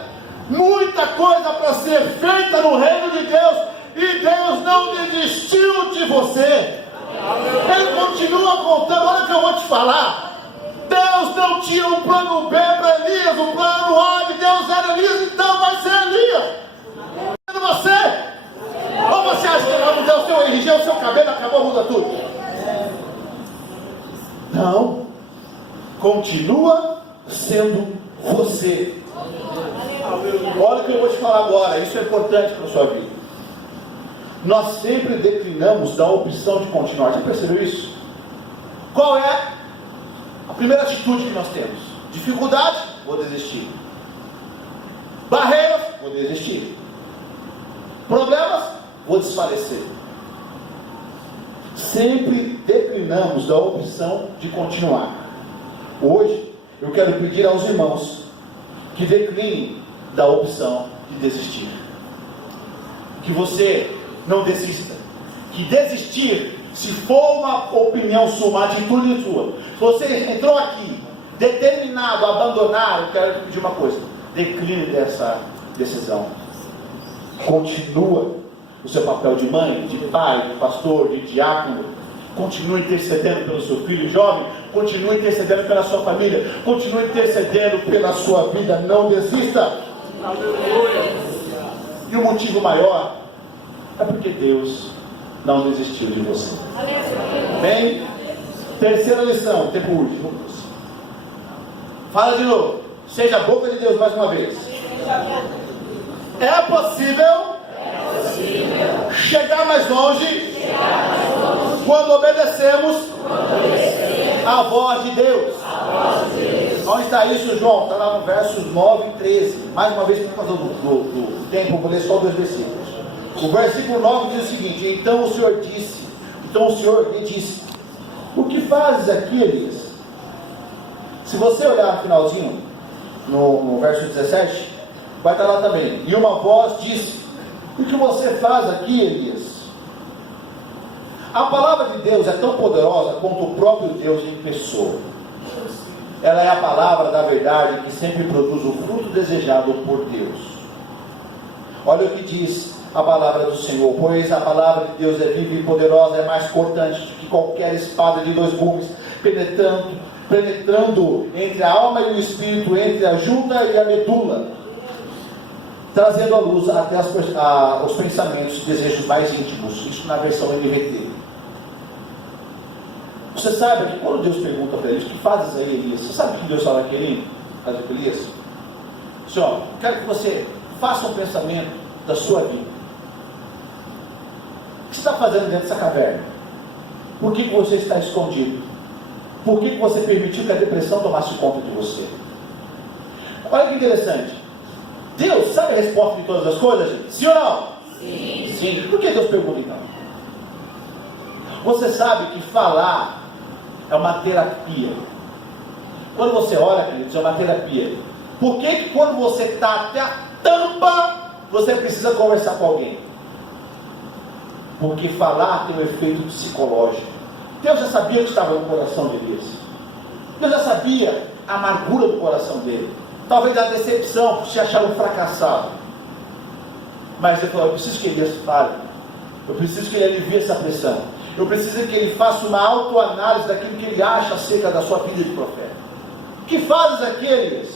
muita coisa para ser feita no reino de Deus, e Deus não desistiu de você. Ele continua contando. Olha o que eu vou te falar. Deus não tinha um plano B para Elias, um plano A de Deus era Elias, então vai ser Elias. Você? Ou você acha que vai mudar o seu RG, o seu cabelo, acabou, muda tudo? Não. Continua sendo você. Olha o que eu vou te falar agora, isso é importante para a sua vida. nós sempre declinamos da opção de continuar. Já percebeu isso? Qual é a primeira atitude que nós temos? Dificuldade? Vou desistir. Barreiras? Vou desistir. Problemas? Vou desfalecer. Sempre declinamos da opção de continuar. Hoje, eu quero pedir aos irmãos que declinem da opção de desistir. Que você não desista. Que desistir, se for uma opinião sua, uma atitude sua, se você entrou aqui determinado a abandonar, eu quero pedir uma coisa: decline dessa decisão. Continua o seu papel de mãe, de pai, de pastor, de diácono. Continue intercedendo pelo seu filho jovem. Continue intercedendo pela sua família. Continue intercedendo pela sua vida. Não desista. Aleluia. E o motivo maior é porque Deus não desistiu de você. Bem, terceira lição, tempo último. Fala de novo. Seja a boca de Deus mais uma vez. É possível chegar mais longe quando obedecemos a voz de Deus. Onde está isso, João? Está lá no versos 9 e 13. Mais uma vez, por causa do tempo, eu vou ler só 2 versículos. O versículo 9 diz o seguinte: então o Senhor lhe disse: o que fazes aqui, Elias? Se você olhar no finalzinho, no verso 17, vai estar lá também. E uma voz disse: o que você faz aqui, Elias? A palavra de Deus é tão poderosa quanto o próprio Deus em pessoa. Ela é a palavra da verdade que sempre produz o fruto desejado por Deus. Olha o que diz a palavra do Senhor: pois a palavra de Deus é viva e poderosa, é mais cortante do que qualquer espada de 2 gumes, penetrando entre a alma e o espírito, entre a junta e a medula, trazendo à luz até os pensamentos e desejos mais íntimos. Isso na versão NVT. Você sabe que quando Deus pergunta para eles: o que fazes aí, Elias? Você sabe o que Deus estava querendo fazer com Elias? Senhor, quero que você faça um pensamento da sua vida. O que você está fazendo dentro dessa caverna? Por que você está escondido? Por que você permitiu que a depressão tomasse conta de você? Olha que interessante. Deus sabe a resposta de todas as coisas, gente? Sim ou não? Sim. Sim. Por que Deus pergunta então? Você sabe que falar é uma terapia. Quando você ora, queridos, é uma terapia. Por que quando você está até a tampa, você precisa conversar com alguém? Porque falar tem um efeito psicológico. Deus já sabia o que estava no coração de Elias. Deus já sabia a amargura do coração dele. Talvez a decepção por se achar um fracassado. Mas ele falou: eu preciso que Elias fale. Eu preciso que ele alivie essa pressão. Eu preciso que ele faça uma autoanálise daquilo que ele acha acerca da sua vida de profeta. O que fazes aqui, Elias?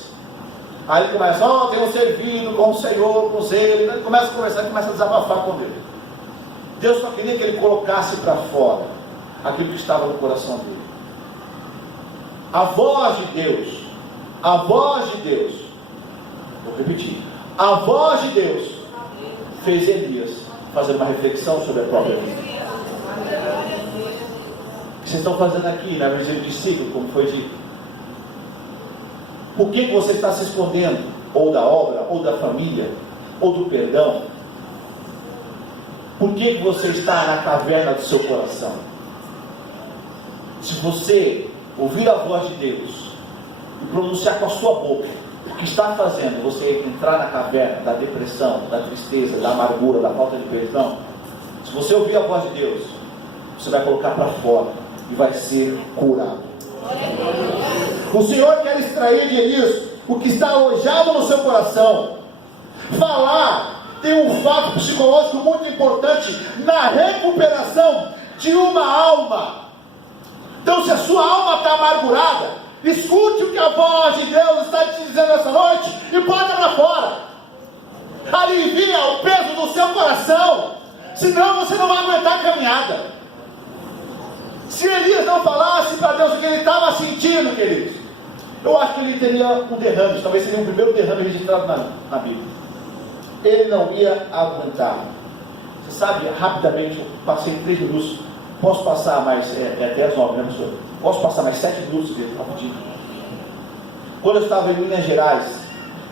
Aí ele começa: tenho servido com o Senhor, com zelo. Ele começa a conversar e começa a desabafar com Deus. Deus só queria que ele colocasse para fora aquilo que estava no coração dele. A voz de Deus, vou repetir, a voz de Deus fez Elias fazer uma reflexão sobre a própria vida. O que vocês estão fazendo aqui na visão de ciclo, como foi dito? Por que você está se escondendo, ou da obra, ou da família, ou do perdão? Por que você está na caverna do seu coração? Se você ouvir a voz de Deus e pronunciar com a sua boca o que está fazendo você entrar na caverna da depressão, da tristeza, da amargura, da falta de perdão, se você ouvir a voz de Deus, você vai colocar para fora e vai ser curado. O Senhor quer extrair de Elias o que está alojado no seu coração. Falar tem um fato psicológico muito importante na recuperação de uma alma. Então, se a sua alma está amargurada, escute o que a voz de Deus está te dizendo essa noite e bota para fora. Alivia o peso do seu coração, senão você não vai aguentar a caminhada. Se Elias não falasse para Deus o que ele estava sentindo, queridos, eu acho que ele teria um derrame. Talvez seria o primeiro derrame registrado na Bíblia. Ele não ia aguentar. Você sabe, rapidamente, eu passei 3 minutos. Posso passar mais, até as 9, né, professor? Posso passar mais 7 minutos, rapidinho. Quando eu estava em Minas Gerais,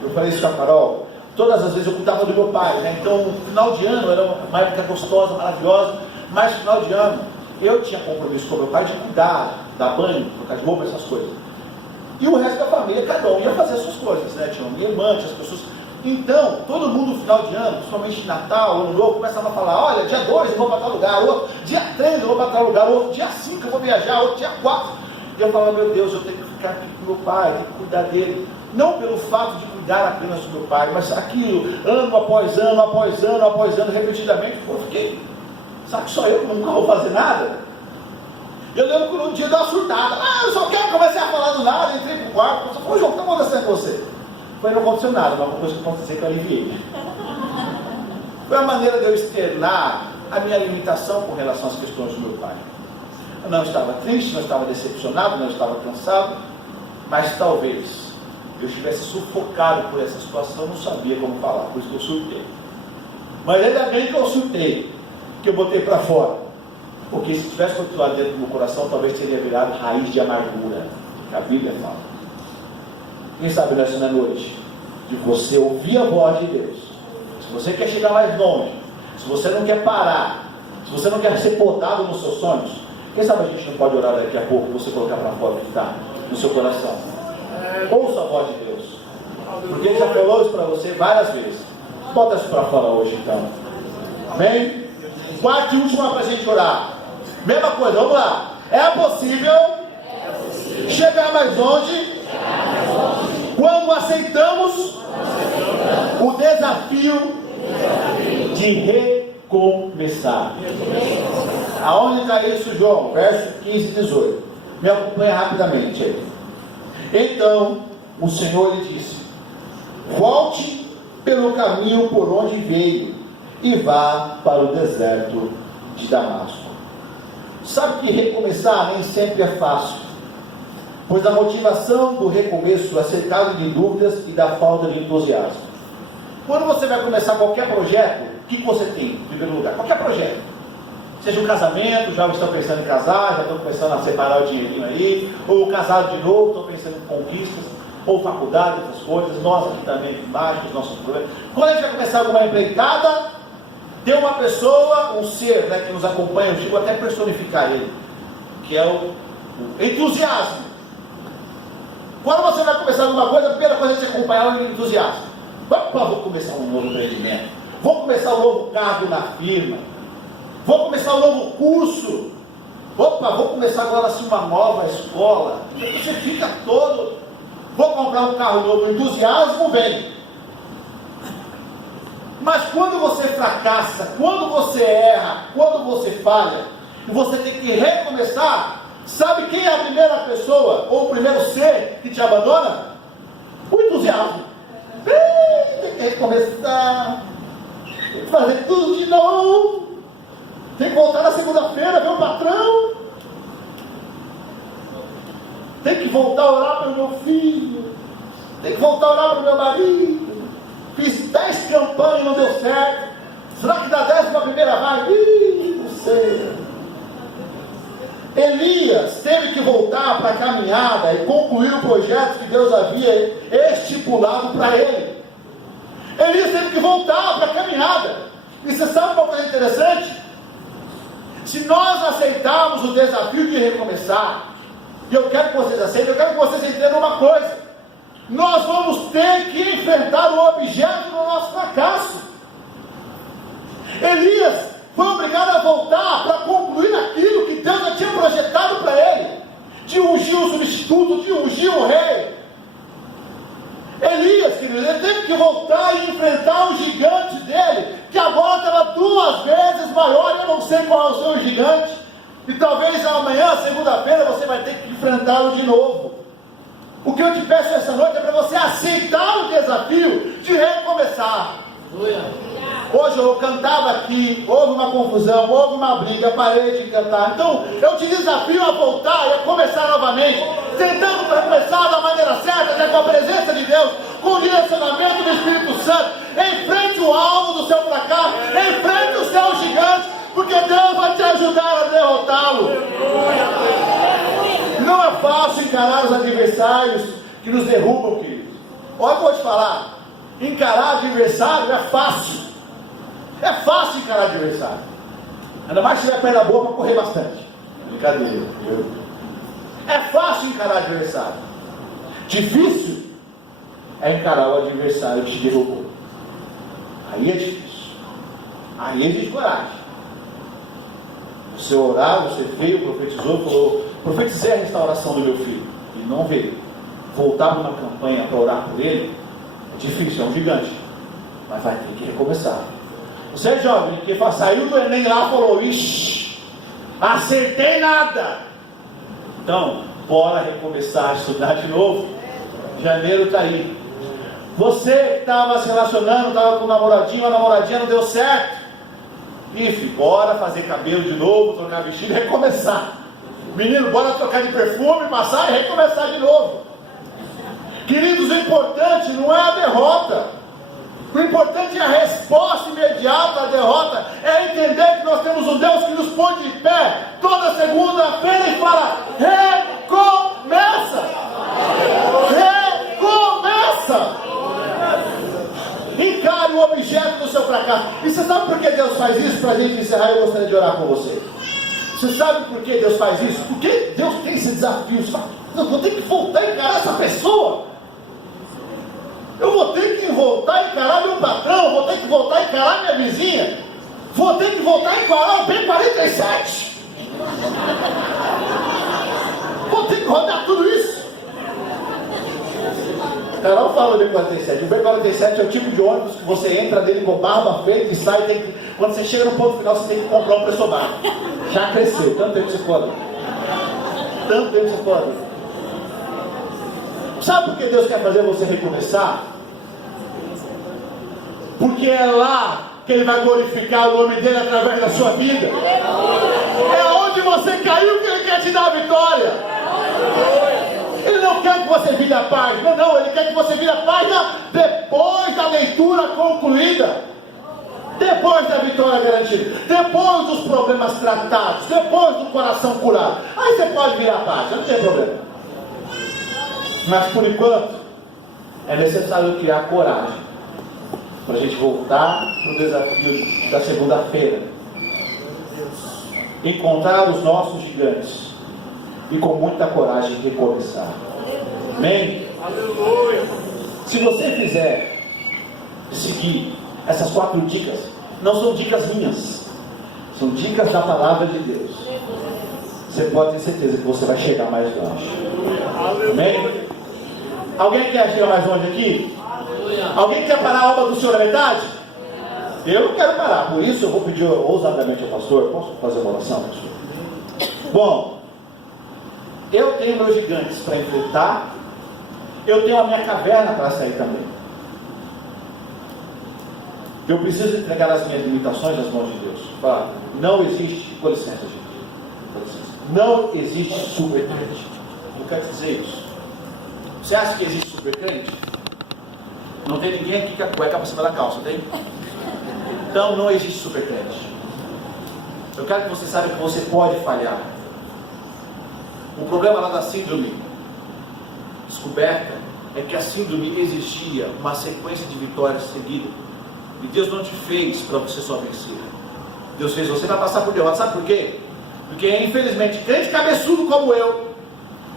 eu falei isso com a Carol, todas as vezes eu cuidava do meu pai, né? Então, final de ano era uma época gostosa, maravilhosa, mas final de ano eu tinha compromisso com meu pai de cuidar, dar banho, trocar de roupa, essas coisas. E o resto da família, cada um ia fazer as suas coisas, né? Tinha minha irmã, tinha as pessoas. Então, todo mundo no final de ano, principalmente em Natal, Ano Novo, começava a falar: olha, dia 2 eu vou para tal lugar, outro, dia 3 eu vou para tal lugar, outro, dia 5 eu vou viajar, outro, dia 4. E eu falava: meu Deus, eu tenho que ficar aqui com meu pai, tenho que cuidar dele. Não pelo fato de cuidar apenas do meu pai, mas aquilo, ano após ano, após ano, após ano, repetidamente, eu fiquei, sabe que só eu que nunca vou fazer nada? Eu lembro que no dia deu uma surtada: eu só quero, comecei a falar do nada, entrei pro quarto, eu falei: João, o que está acontecendo com você? Foi, não aconteceu nada, mas uma coisa que aconteceu que eu aliviei. Foi a maneira de eu externar a minha limitação com relação às questões do meu pai. Eu não estava triste, não estava decepcionado, não estava cansado, mas talvez eu estivesse sufocado por essa situação, eu não sabia como falar, por isso que eu surtei. Mas ainda bem que eu surtei, que eu botei para fora, porque se tivesse continuado dentro do meu coração, talvez teria virado raiz de amargura, que a Bíblia fala. Quem sabe nessa noite, de você ouvir a voz de Deus, se você quer chegar mais longe, se você não quer parar, se você não quer ser podado nos seus sonhos, quem sabe a gente não pode orar daqui a pouco, você colocar para fora o que está no seu coração. Ouça a voz de Deus, porque Ele já falou isso para você várias vezes. Bota isso para fora hoje então. Amém? Quarta e última para a gente orar. Mesma coisa, vamos lá. É possível chegar mais longe quando aceitamos o desafio de recomeçar. Aonde está isso, João? Verso 15 e 18. Me acompanha rapidamente aí. Então o Senhor lhe disse: volte pelo caminho por onde veio e vá para o deserto de Damasco. Sabe que recomeçar nem sempre é fácil, pois a motivação do recomeço é cercada de dúvidas e da falta de entusiasmo. Quando você vai começar qualquer projeto, o que você tem em primeiro lugar? Qualquer projeto, seja um casamento, já estão pensando em casar, já estão começando a separar o dinheirinho aí, ou casado de novo, estão pensando em conquistas, ou faculdade, outras coisas, nós aqui também aqui embaixo, os nossos problemas. Quando a gente vai começar alguma empreitada, tem uma pessoa, um ser, né, que nos acompanha, eu digo até personificar ele, que é o entusiasmo. Quando você vai começar alguma coisa, a primeira coisa é você acompanhar o entusiasmo. Opa, vou começar um novo empreendimento, vou começar um novo cargo na firma, vou começar um novo curso, opa, vou começar agora assim uma nova escola. Você fica todo, vou comprar um carro novo, o entusiasmo vem. Mas quando você fracassa, quando você erra, quando você falha, e você tem que recomeçar, sabe quem é a primeira pessoa, ou o primeiro ser que te abandona? O entusiasmo. Tem que recomeçar, tem que fazer tudo de novo, tem que voltar na segunda-feira, ver o patrão, tem que voltar a orar pelo meu filho, tem que voltar a orar pelo meu marido. Fiz 10 campanhas e não deu certo. Será que da 11ª vai? Não sei. Elias teve que voltar para a caminhada e concluir o projeto que Deus havia estipulado para ele. Elias teve que voltar para a caminhada. E você sabe uma coisa interessante? Se nós aceitarmos o desafio de recomeçar, e eu quero que vocês aceitem, eu quero que vocês entendam uma coisa: nós vamos ter que enfrentar o objeto do nosso fracasso. Elias foi obrigado a voltar para concluir aquilo que Deus já tinha projetado para ele, de ungir o substituto, de ungir o rei. Elias, querido, ele teve que voltar e enfrentar o gigante dele, que agora estava 2 vezes maior. Eu não sei qual é o seu gigante, e talvez amanhã, segunda-feira, você vai ter que enfrentá-lo de novo. O que eu te peço essa noite é para você aceitar o desafio de recomeçar. Hoje eu cantava aqui, houve uma confusão, houve uma briga, parei de cantar. Então eu te desafio a voltar e a começar novamente, tentando começar da maneira certa, com a presença de Deus, com o direcionamento do Espírito Santo. Enfrente o alvo do seu fracasso, enfrente o seu gigante. encarar os adversários que nos derrubam, queridos. Olha o que eu vou te falar. Encarar adversário é fácil. É fácil encarar adversário. Ainda mais se tiver perna boa para correr bastante. Brincadeira. É fácil encarar adversário. Difícil é encarar o adversário que te derrubou. Aí é difícil. Aí exige coragem. Você orar, você veio, profetizou, falou: profetizei a restauração do meu filho. E não veio. Voltar para uma campanha para orar por ele é difícil, é um gigante. Mas vai ter que recomeçar. Você é jovem, que saiu do Enem lá e falou: ixi, acertei nada. Então, bora recomeçar, estudar de novo. Janeiro está aí. Você que estava se relacionando, estava com um namoradinho, a namoradinha não deu certo. Bife, bora fazer cabelo de novo, trocar vestido e recomeçar. Menino, bora trocar de perfume, passar e recomeçar de novo. Queridos, o importante não é a derrota. O importante é a resposta imediata à derrota. É entender que nós temos um Deus que nos põe de pé toda segunda-feira e fala: recomeça! Recomeça! Encare o objeto do seu fracasso. E você sabe por que Deus faz isso? Para a gente encerrar, eu gostaria de orar com você. Você sabe por que Deus faz isso? Porque Deus tem esse desafio. Eu vou ter que voltar a encarar essa pessoa. Eu vou ter que voltar a encarar meu patrão. Vou ter que voltar a encarar minha vizinha. Vou ter que voltar a encarar o B47. Vou ter que rodar tudo isso. Carol fala do B47. O B47 é o tipo de ônibus que você entra dele com barba feita e sai. Quando você chega no ponto final, você tem que comprar um pressobar. Já cresceu. Tanto tempo você pode. Tanto tempo você pode. Sabe por que Deus quer fazer você recomeçar? Porque é lá que Ele vai glorificar o nome dEle através da sua vida. É onde você caiu que Ele quer te dar a vitória. Ele não quer que você vire a página, não, Ele quer que você vire a página depois da leitura concluída, depois da vitória garantida, depois dos problemas tratados, depois do coração curado. Aí você pode virar a página, não tem problema. Mas por enquanto, é necessário criar coragem para a gente voltar para o desafio da segunda-feira, encontrar os nossos gigantes e com muita coragem recomeçar. Amém? Aleluia. Se você fizer seguir essas 4 dicas, não são dicas minhas, são dicas da palavra de Deus, você pode ter certeza que você vai chegar mais longe. Amém? Alguém quer chegar mais longe aqui? Alguém quer parar a obra do Senhor na metade? Eu não quero parar, por isso eu vou pedir ousadamente ao pastor: posso fazer uma oração, pastor? Bom, eu tenho meus gigantes para enfrentar, eu tenho a minha caverna para sair também. Eu preciso entregar as minhas limitações nas mãos de Deus. Fala: não existe, com licença, gente, com licença, não existe super crente. Não quero dizer isso. Você acha que existe super crente? Não tem ninguém aqui com a cueca para cima da calça, tem? Então não existe super crente. Eu quero que você saiba que você pode falhar. O problema lá da síndrome descoberta é que a síndrome exigia uma sequência de vitórias seguidas. E Deus não te fez para você só vencer. Deus fez você para passar por derrota. Sabe por quê? Porque infelizmente crente cabeçudo como eu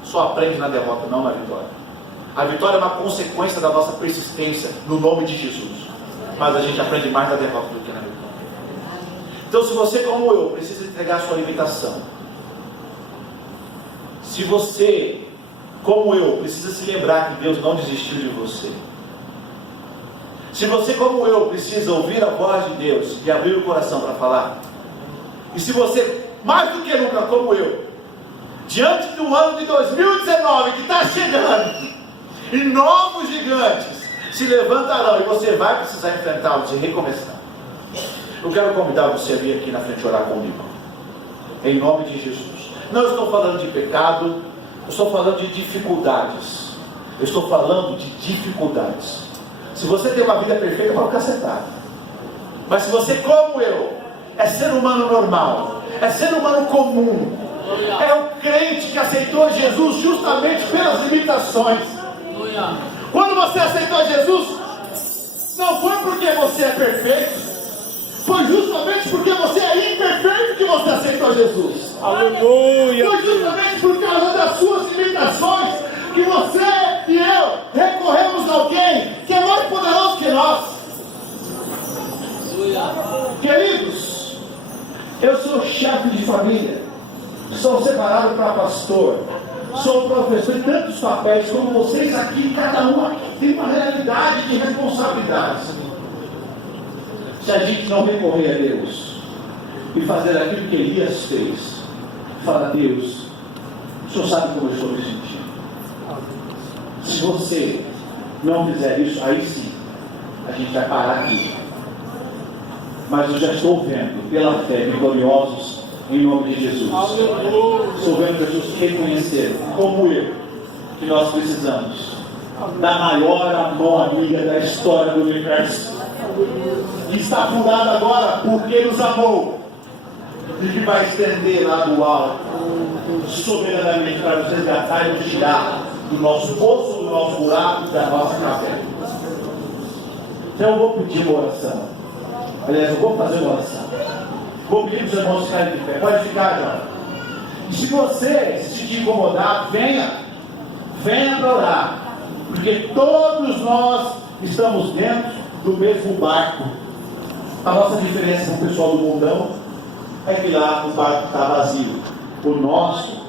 só aprende na derrota, não na vitória. A vitória é uma consequência da nossa persistência no nome de Jesus. Mas a gente aprende mais na derrota do que na vitória. Então, se você, como eu, precisa entregar a sua limitação, se você, como eu, precisa se lembrar que Deus não desistiu de você, se você, como eu, precisa ouvir a voz de Deus e abrir o coração para falar, e se você, mais do que nunca, como eu, diante do ano de 2019 que está chegando, e novos gigantes se levantarão, e você vai precisar enfrentá-los e recomeçar, eu quero convidar você a vir aqui na frente orar comigo, em nome de Jesus. Não estou falando de pecado, eu estou falando de dificuldades. Eu estou falando de dificuldades. Se você tem uma vida perfeita, pode ficar sentado. Mas se você, como eu, é ser humano normal, é ser humano comum, É o crente que aceitou Jesus justamente pelas limitações. Quando você aceitou Jesus, não foi porque você é perfeito, foi justamente porque você é imperfeito que você aceitou Jesus. Aleluia. Foi justamente por causa das suas limitações que você e eu recorremos a alguém que é mais poderoso que nós. Queridos, eu sou chefe de família, sou separado para pastor, sou professor em tantos papéis como vocês aqui, cada um aqui tem uma realidade de responsabilidade. Se a gente não recorrer a Deus e fazer aquilo que Elias fez, fala: Deus, o Senhor sabe como eu estou me sentindo. Se você não fizer isso, aí sim a gente vai parar aqui. Mas eu já estou vendo, pela fé, vitoriosos em nome de Jesus. Estou vendo pessoas reconhecer, como eu, que nós precisamos da maior mão amiga da história do universo, que está fundada agora porque nos amou e que vai estender lá do alto soberanamente para nos resgatar e nos tirar do nosso poço, do nosso buraco, da nossa caverna. Então eu vou pedir uma oração. Aliás, eu vou fazer uma oração. Vou pedir para os irmãos ficarem de pé. Pode ficar, João. E se você se sentir incomodado, venha para orar. Porque todos nós estamos dentro do mesmo barco. A nossa diferença com o pessoal do mundão é que lá o barco está vazio. O nosso,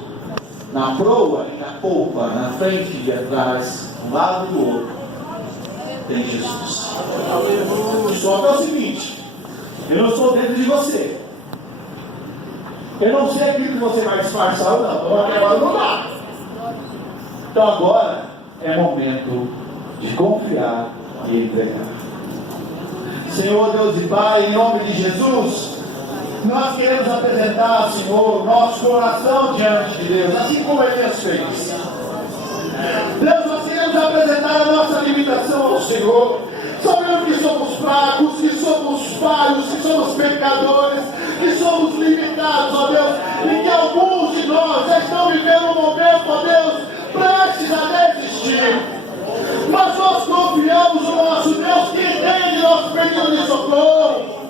na proa e na polpa, na frente e atrás, um lado e do outro, tem Jesus. Só que é o seguinte: eu não estou dentro de você. Eu não sei aquilo que você vai disfarçar ou não. Então até agora não dá. Então agora é momento de confiar e entregar. Senhor Deus e Pai, em nome de Jesus, nós queremos apresentar, Senhor, o nosso coração diante de Deus, assim como Elias fez. Deus, nós queremos apresentar a nossa limitação ao Senhor. Sabemos que somos fracos, que somos falhos, que somos pecadores, que somos limitados, ó Deus, e que alguns de nós já estão vivendo um momento, ó Deus, prestes a desistir. Mas nós confiamos no nosso Deus que entende nosso pedido de socorro.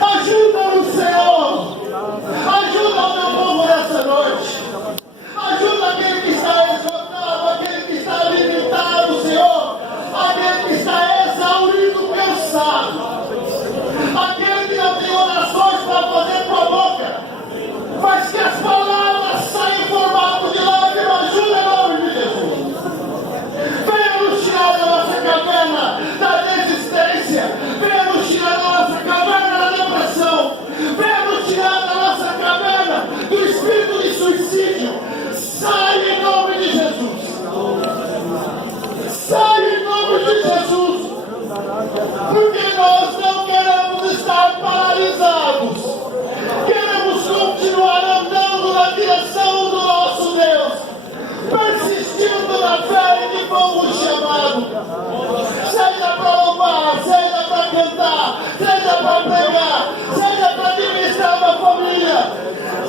Ajuda-nos, Senhor. Ajuda o teu povo nessa noite. Ajuda aquele que está esgotado, aquele que está limitado, Senhor. Aquele que está exaurido, cansado. Aquele que não tem orações para fazer com a boca, mas que as palavras saem em formato de lágrima. Ajuda em nome de Jesus. Venha nos tirar da nossa caverna da desistência. Venha nos tirar da nossa caverna da depressão. Venha nos tirar da nossa caverna do espírito de suicídio. Sai em nome de Jesus. Sai em nome de Jesus. Porque nós não queremos estar paralisados. Queremos continuar andando na direção do nosso Deus, persistindo na fé em que fomos chamados. Seja para louvar, seja para cantar, seja para pregar, seja para administrar uma família,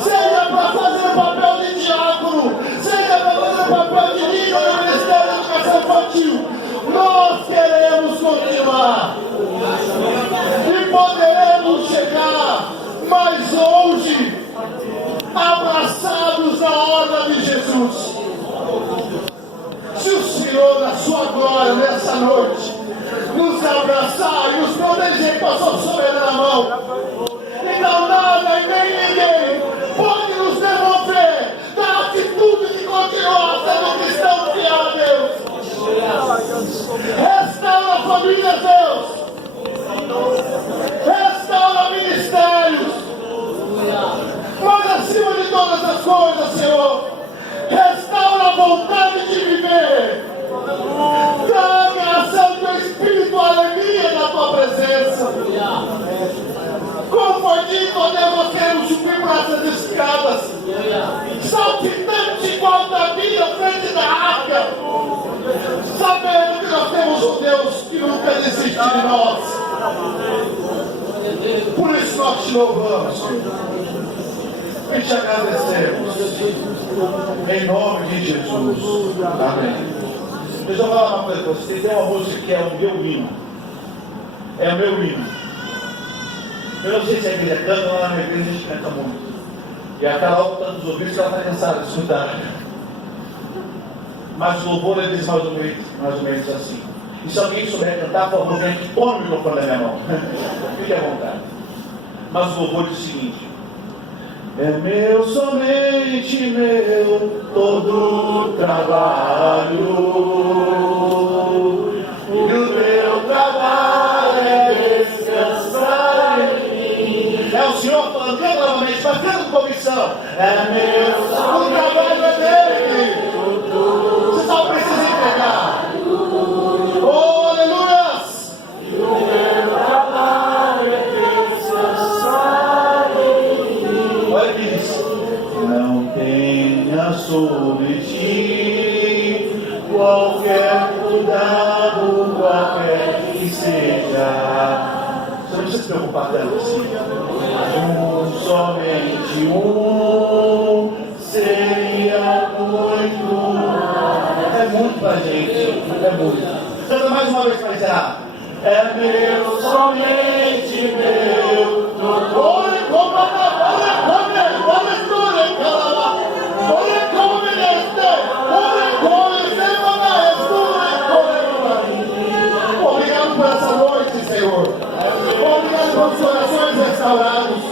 seja para fazer o papel de diácono, seja para fazer o papel de líder no Ministério da Educação Infantil. Nós queremos continuar e poderemos chegar mais longe, abraçados à obra de Jesus. Se o Senhor, na sua glória, nessa noite, nos abraçar e nos proteger com a sua soberana mão, então nada e nem ninguém pode nos devolver da atitude de continuar sendo cristão fiel a Deus. Restaura a família, Deus. Restaura ministérios. Mas acima de todas as coisas, Senhor, restaura a vontade de viver. Traga a ação do Espírito, a alegria da tua presença. Como foi dito, ó Deus, nós queremos subir por essas escadas, saltitante igual Davi à frente da arca, sabendo que nós temos um Deus que nunca desiste de nós. Por isso nós te louvamos. e te agradecemos. Em nome de Jesus. Amém. Deixa eu falar uma coisa para você. Tem uma música que é o meu hino. É o meu hino. Eu não sei se a igreja canta, mas na minha igreja a gente canta muito. E a Carol está nos ouvindo, ela está cansada de escutar. Mas o louvor ele diz mais ou menos assim. E se alguém souber cantar, por favor, vem aqui, põe o microfone na minha mão. Fique à vontade. Mas o louvor diz o seguinte: é meu, somente meu, todo trabalho. E o meu trabalho é descansar em mim. É o Senhor falando novamente, mas tendo convicção. É meu, o trabalho é dele. Você só precisa entregar. Oh, aleluias! E o meu trabalho é descansar em mim. Olha que diz: não tenha sobre ti qualquer cuidado, qualquer que seja. Você não precisa se preocupar tanto assim. Somente seria muito. É muito pra gente. É muito. Canta mais uma vez para encerrar. É meu, somente meu. Ore como obrigado por essa noite, Senhor. Obrigado pelos corações restaurados.